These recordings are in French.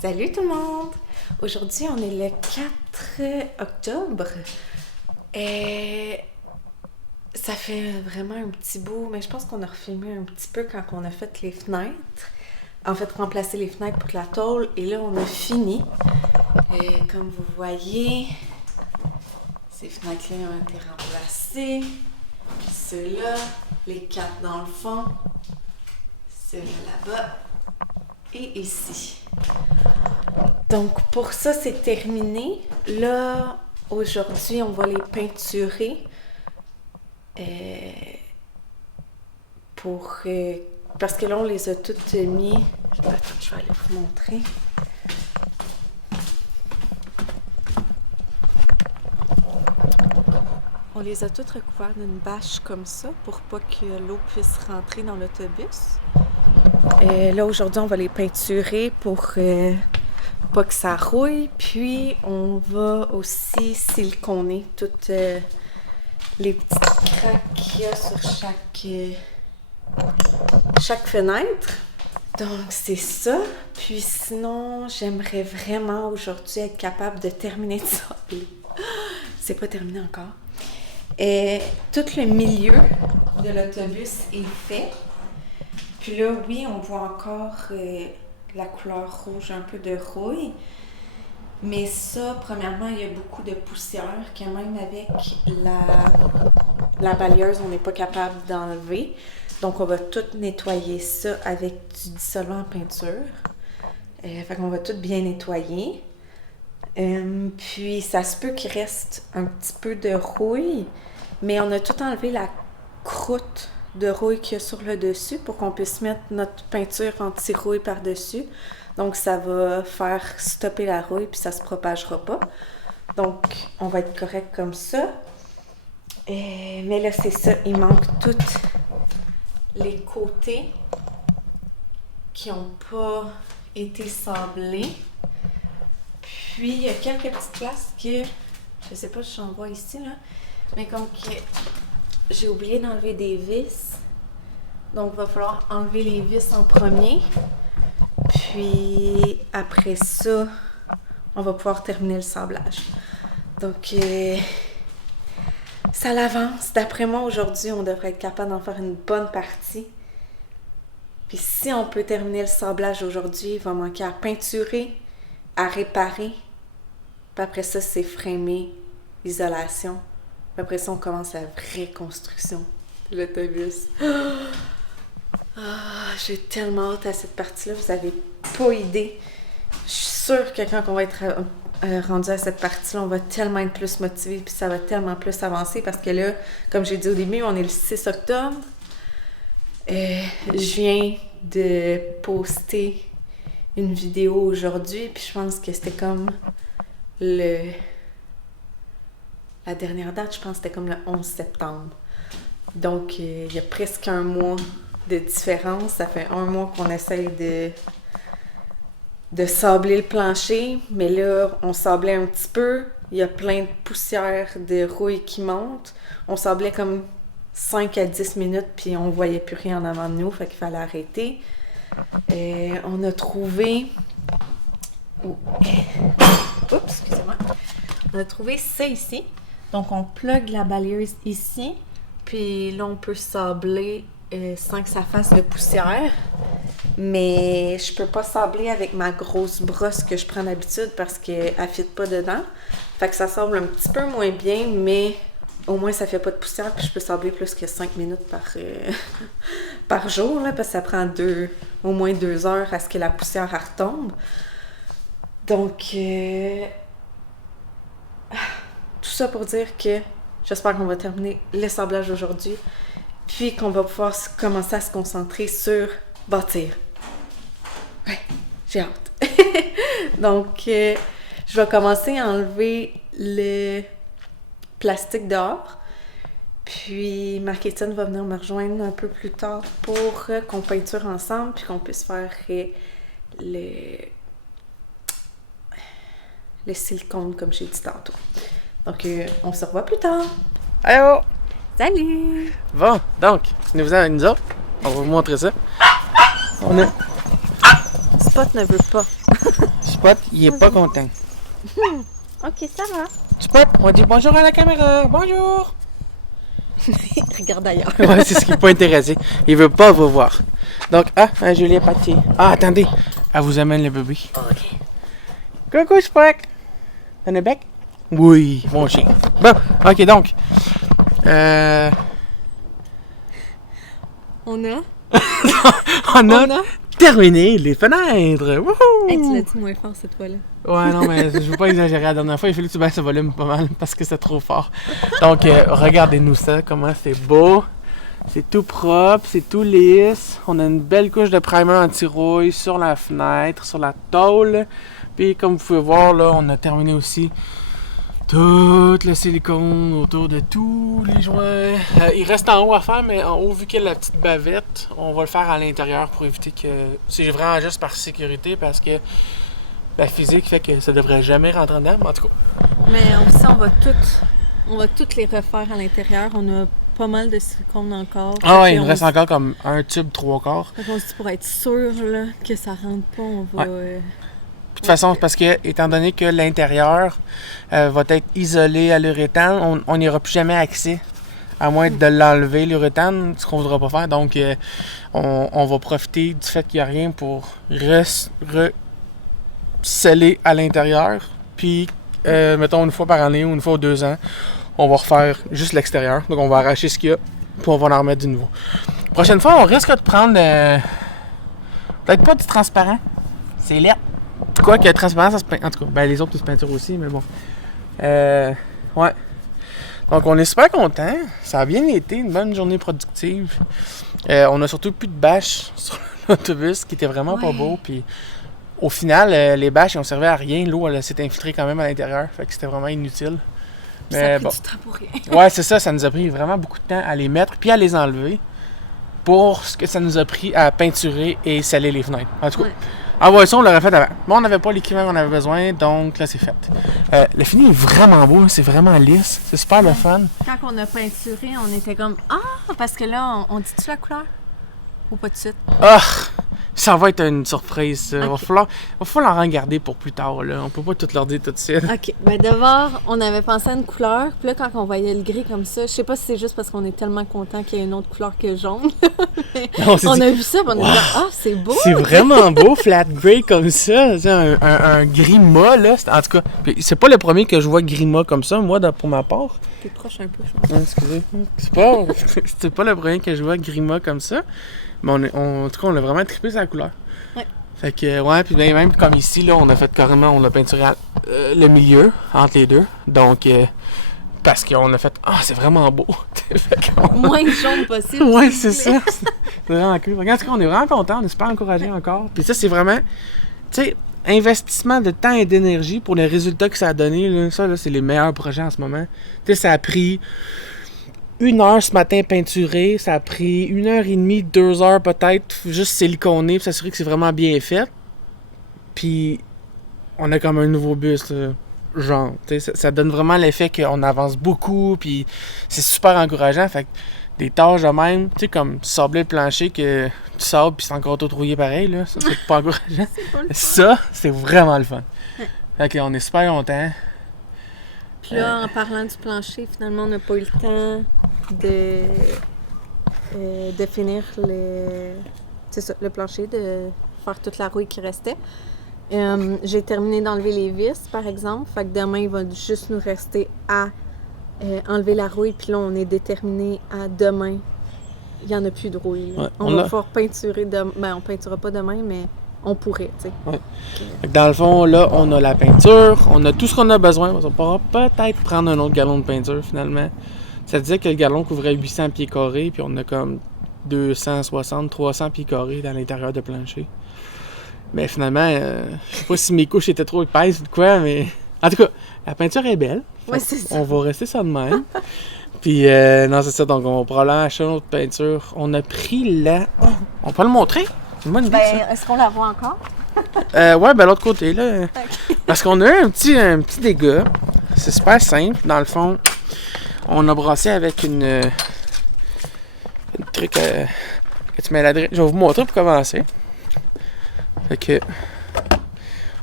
Salut tout le monde! Aujourd'hui, on est le 4 octobre. Et ça fait vraiment un petit bout, mais je pense qu'on a refilmé un petit peu quand on a fait les fenêtres. En fait, remplacer les fenêtres pour la tôle. Et là, on a fini. Et comme vous voyez, ces fenêtres-là ont été remplacées. Ceux-là, les 4 dans le fond. Ceux-là là-bas. Et ici. Donc, pour ça, c'est terminé. Là, aujourd'hui, on va les peinturer. Parce que là, on les a toutes mis. Attends, je vais aller vous montrer. On les a toutes recouvertes d'une bâche comme ça pour pas que l'eau puisse rentrer dans l'autobus. Là, aujourd'hui, on va les peinturer pour pas que ça rouille. Puis, on va aussi siliconer toutes les petites craques qu'il y a sur chaque fenêtre. Donc, c'est ça. Puis sinon, j'aimerais vraiment aujourd'hui être capable de terminer de sabler. C'est pas terminé encore. Tout le milieu de l'autobus est fait. Puis là, oui, on voit encore la couleur rouge, un peu de rouille. Mais ça, premièrement, il y a beaucoup de poussière que même avec la balayeuse, on n'est pas capable d'enlever. Donc, on va tout nettoyer ça avec du dissolvant en peinture. Fait qu'on va tout bien nettoyer. Puis, ça se peut qu'il reste un petit peu de rouille, mais on a tout enlevé la croûte de rouille qu'il y a sur le dessus pour qu'on puisse mettre notre peinture anti-rouille par-dessus. Donc, ça va faire stopper la rouille puis ça se propagera pas. Donc, on va être correct comme ça. Mais là, c'est ça. Il manque toutes les côtés qui n'ont pas été sablés. Puis, il y a quelques petites places que, je sais pas si j'en vois ici, là, mais comme que j'ai oublié d'enlever des vis. Donc, il va falloir enlever les vis en premier. Puis, après ça, on va pouvoir terminer le sablage. Donc, ça l'avance. D'après moi, aujourd'hui, on devrait être capable d'en faire une bonne partie. Puis, si on peut terminer le sablage aujourd'hui, il va manquer à peinturer, à réparer. Puis après ça, c'est framer, isolation. Puis après ça, on commence la vraie construction de l'autobus. J'ai tellement hâte à cette partie-là, vous n'avez pas idée. Je suis sûre que quand on va être rendu à cette partie-là, on va tellement être plus motivé puis ça va tellement plus avancer parce que là, comme j'ai dit au début, on est le 6 octobre. Je viens de poster une vidéo aujourd'hui puis je pense que c'était comme la dernière date, je pense que c'était comme le 11 septembre. Donc, il y a presque un mois de différence. Ça fait un mois qu'on essaye de sabler le plancher, mais là, on sablait un petit peu. Il y a plein de poussière, de rouille qui monte. On sablait comme 5 à 10 minutes, puis on voyait plus rien en avant de nous, fait qu'il fallait arrêter. On a trouvé... Oups, excusez-moi. On a trouvé ça ici. Donc, on plug la balayeuse ici, puis là, on peut sabler sans que ça fasse de poussière. Mais je peux pas sabler avec ma grosse brosse que je prends d'habitude parce qu'elle ne fit pas dedans. Fait que ça sable un petit peu moins bien, mais au moins ça fait pas de poussière puis je peux sabler plus que 5 minutes par jour, là, parce que ça prend au moins 2 heures à ce que la poussière retombe. Donc, tout ça pour dire que j'espère qu'on va terminer le sablage aujourd'hui puis qu'on va pouvoir commencer à se concentrer sur bâtir. Ouais, j'ai hâte. Donc, je vais commencer à enlever le plastique dehors. Puis, Marc-Étienne va venir me rejoindre un peu plus tard pour qu'on peinture ensemble puis qu'on puisse faire le silicone, comme j'ai dit tantôt. Donc, on se revoit plus tard. Allô! Salut! Bon, donc, venez-vous avec nous autres. On va vous montrer ça. On a... Spot ne veut pas. Spot, il est pas content. Ok, ça va. Spot, on dit bonjour à la caméra. Bonjour. Regarde ailleurs. Ouais, c'est ce qui n'est pas intéressé. Il veut pas vous voir. Donc, un Julien Pâtier. Ah, attendez. Elle vous amène le bébé. Ok. Coucou, Spot. T'as un bec? Oui, mon chien. Bon, ok, donc. On a On a terminé les fenêtres. Wouhou! Hey, tu l'as dit moins fort cette fois-là. Ouais, non, mais je veux pas exagérer. La dernière fois, il fallait que tu baisses le volume pas mal parce que c'est trop fort. Donc, regardez-nous ça, comment c'est beau. C'est tout propre, c'est tout lisse. On a une belle couche de primer anti-rouille sur la fenêtre, sur la tôle. Puis, comme vous pouvez voir, là, on a terminé aussi tout le silicone autour de tous les joints. Il reste en haut à faire, mais en haut, vu qu'il y a la petite bavette, on va le faire à l'intérieur pour éviter que... C'est vraiment juste par sécurité parce que la physique fait que ça devrait jamais rentrer dedans, mais en tout cas. Mais aussi, on va toutes les refaire à l'intérieur. On a pas mal de silicone encore. Ah ouais, il nous reste encore comme un tube 3/4. Fait qu'on se dit pour être sûr là, que ça rentre pas, on va... De toute façon, c'est parce que, étant donné que l'intérieur va être isolé à l'uréthane, on n'aura plus jamais accès, à moins de l'enlever, l'uréthane, ce qu'on ne voudra pas faire. Donc, on va profiter du fait qu'il n'y a rien pour sceller à l'intérieur. Puis, mettons, une fois par année ou une fois aux 2 ans, on va refaire juste l'extérieur. Donc, on va arracher ce qu'il y a, puis on va en remettre du nouveau. Prochaine fois, on risque de prendre peut-être pas du transparent. C'est laid. Quoi que transparent, ça se peint. En tout cas, ben, les autres se peinturent aussi, mais bon. Ouais. Donc, on est super contents. Ça a bien été, une bonne journée productive. On a surtout plus de bâches sur l'autobus, qui était vraiment pas beau. Puis, au final, les bâches, ils ont servi à rien. L'eau, elle s'est infiltrée quand même à l'intérieur. Fait que c'était vraiment inutile. Mais ça a pris du temps pour rien. Ouais, c'est ça. Ça nous a pris vraiment beaucoup de temps à les mettre puis à les enlever pour ce que ça nous a pris à peinturer et sceller les fenêtres. En tout cas. Ah ouais, ça, on l'aurait fait avant. Mais on n'avait pas l'équipement qu'on avait besoin, donc là, c'est fait. Le fini est vraiment beau, c'est vraiment lisse. C'est super le fun. Quand on a peinturé, on était comme « Ah! » Parce que là, on dit-tu la couleur? Ou pas de suite? Ah! Ça va être une surprise. Okay. Va falloir en regarder pour plus tard. Là. On peut pas tout leur dire tout de suite. OK. Ben d'abord, on avait pensé à une couleur. Puis là, quand on voyait le gris comme ça, je sais pas si c'est juste parce qu'on est tellement content qu'il y ait une autre couleur que jaune. Non, on a vu ça, puis on a dit « Ah, c'est beau! » C'est vraiment beau, flat grey comme ça. Un gris mat, là. En tout cas, c'est pas le premier que je vois gris mat comme ça, moi, pour ma part. T'es proche un peu, je pense. Excusez. C'est pas le premier que je vois gris mat comme ça. Mais en tout cas, on a vraiment trippé sur la couleur. Ouais. Fait que, ouais, puis même comme ici, là, on a fait carrément, on a peinturé le milieu, entre les deux. Donc, parce qu'on a fait, c'est vraiment beau. Moins jaune possible. Ouais, c'est ça. C'est vraiment cool. En tout cas, on est vraiment contents, on est super encouragés encore. Puis ça, c'est vraiment, tu sais, investissement de temps et d'énergie pour les résultats que ça a donné. Là. Ça, là, c'est les meilleurs projets en ce moment. Tu sais, ça a pris 1 heure ce matin peinturé, ça a pris 1h30, 2 heures peut-être, juste siliconé pour s'assurer que c'est vraiment bien fait. Puis, on a comme un nouveau bus, genre, tu sais, ça donne vraiment l'effet qu'on avance beaucoup, puis c'est super encourageant. Fait que des tâches de même, tu sais, comme sabler le plancher, que tu sables puis c'est encore tout rouillé pareil, là, ça c'est pas encourageant. C'est pas le fun. Ça, c'est vraiment le fun. Fait qu'on est super contents. Puis là, en parlant du plancher, finalement, on n'a pas eu le temps de finir le plancher, de faire toute la rouille qui restait. J'ai terminé d'enlever les vis, par exemple. Fait que demain, il va juste nous rester à enlever la rouille. Puis là, on est déterminé à demain. Il n'y en a plus de rouille. Ouais, on va pouvoir peinturer demain. Ben, on peinturera pas demain, mais on pourrait, tu sais. Ouais. Dans le fond, là, on a la peinture, on a tout ce qu'on a besoin. On pourra peut-être prendre un autre gallon de peinture, finalement. Ça disait que le gallon couvrait 800 pieds carrés, puis on a comme 260, 300 pieds carrés dans l'intérieur de plancher. Mais finalement, je sais pas si mes couches étaient trop épaisses ou quoi, mais... En tout cas, la peinture est belle. Ouais, c'est ça. On va rester ça de même. Puis, non, c'est ça, donc on va probablement acheter une autre peinture. On a pris la... Oh, on peut le montrer? C'est une bonne idée, ça. Est-ce qu'on la voit encore? Ouais, ben l'autre côté, là. Okay. Parce qu'on a eu un petit dégât. C'est super simple. Dans le fond, on a brassé avec une truc que tu mets à la drette. Je vais vous montrer pour commencer. Fait que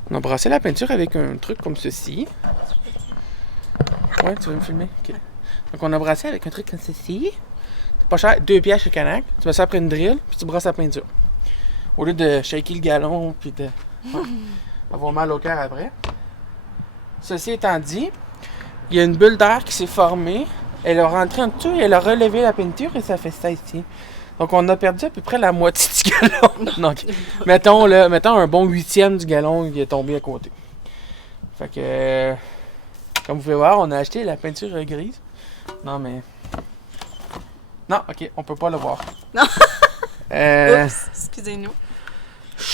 On a brassé la peinture avec un truc comme ceci. Ouais, tu veux me filmer? Ok. Donc, on a brassé avec un truc comme ceci. C'est pas cher, 2 piastres chez Canac. Tu mets ça après une drill, puis tu brasses la peinture. Au lieu de shaker le galon, puis de avoir mal au cœur après. Ceci étant dit, il y a une bulle d'air qui s'est formée. Elle a rentré en dessous et elle a relevé la peinture et ça fait ça ici. Donc, on a perdu à peu près la moitié du galon. Donc, mettons un bon 8e du galon qui est tombé à côté. Fait que, comme vous pouvez voir, on a acheté la peinture grise. Non, mais... Non, ok, on peut pas le voir. Non. Oups, excusez-nous.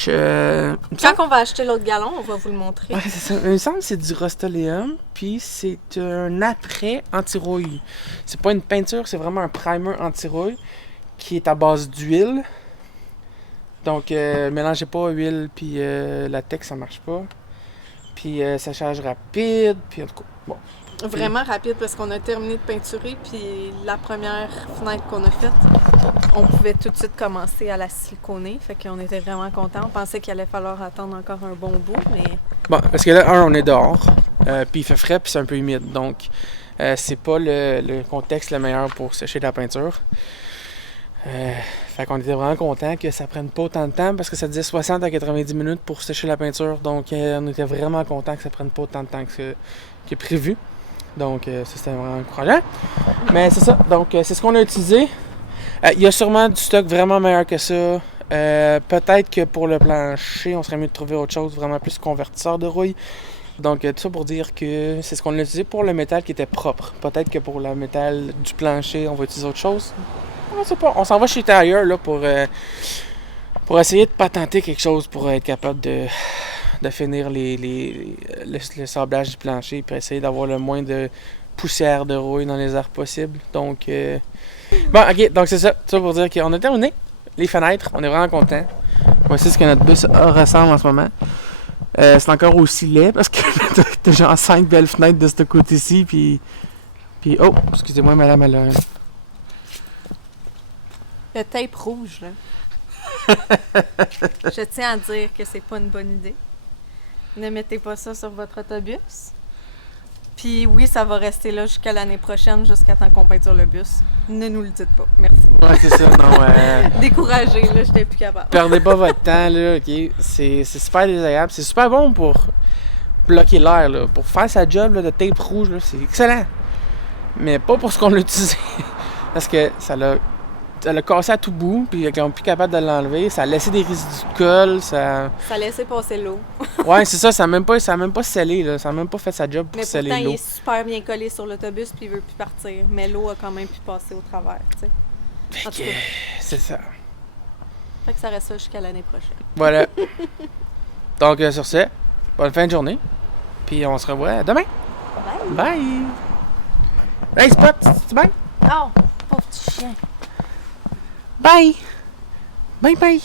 Quand on va acheter l'autre galon, on va vous le montrer. Ouais, c'est ça. Il me semble que c'est du Rust-Oleum, puis c'est un après anti-rouille. C'est pas une peinture, c'est vraiment un primer anti-rouille qui est à base d'huile. Donc, mélangez pas huile puis latex, ça marche pas. Puis séchage rapide, puis en tout cas, bon. Vraiment rapide parce qu'on a terminé de peinturer, puis la première fenêtre qu'on a faite, on pouvait tout de suite commencer à la siliconer. Fait qu'on était vraiment contents. On pensait qu'il allait falloir attendre encore un bon bout, mais... Bon, parce que là, on est dehors, puis il fait frais, puis c'est un peu humide. Donc, c'est pas le contexte le meilleur pour sécher la peinture. Fait qu'on était vraiment contents que ça prenne pas autant de temps parce que ça disait 60 à 90 minutes pour sécher la peinture. Donc, on était vraiment contents que ça prenne pas autant de temps que prévu. Donc, ça, c'était vraiment encourageant. Mais c'est ça. Donc, c'est ce qu'on a utilisé. Il y a sûrement du stock vraiment meilleur que ça. Peut-être que pour le plancher, on serait mieux de trouver autre chose, vraiment plus convertisseur de rouille. Donc, tout ça pour dire que c'est ce qu'on a utilisé pour le métal qui était propre. Peut-être que pour le métal du plancher, on va utiliser autre chose. On sait pas. On s'en va chez Tailleur là, pour essayer de patenter quelque chose pour être capable de finir le sablage du plancher puis essayer d'avoir le moins de poussière de rouille dans les airs possible. Donc, bon, ok, donc c'est ça. Ça pour dire qu'on a terminé les fenêtres. On est vraiment contents. Voici ce que notre bus ressemble en ce moment. C'est encore aussi laid parce que t'as genre 5 belles fenêtres de ce côté-ci. Puis oh, excusez-moi, madame, elle a... Le tape rouge, là. Je tiens à dire que c'est pas une bonne idée. Ne mettez pas ça sur votre autobus. Puis oui, ça va rester là jusqu'à l'année prochaine, jusqu'à temps qu'on peinture le bus. Ne nous le dites pas. Merci. Ouais, c'est ça, non. Découragé, là, j'étais plus capable. Perdez pas votre temps, là, ok? C'est super désagréable. C'est super bon pour bloquer l'air, là. Pour faire sa job là, de tape rouge, là, c'est excellent. Mais pas pour ce qu'on l'a utilisé. Parce que ça l'a cassé à tout bout, puis on n'est plus capable de l'enlever. Ça a laissé des résidus de colle, ça... Ça a laissé passer l'eau. Ouais, c'est ça, ça n'a même pas scellé, là. Ça n'a même pas fait sa job pour sceller l'eau. Mais pourtant, il est super bien collé sur l'autobus, puis il veut plus partir. Mais l'eau a quand même pu passer au travers, tu sais. En tout cas, c'est ça. Fait que ça reste ça jusqu'à l'année prochaine. Voilà. Donc, sur ce, bonne fin de journée. Puis on se revoit demain. Bye! Bye! Hey, Spot, c'est bien? Oh, pauvre petit chien. Bye! Bye bye!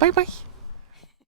Bye bye!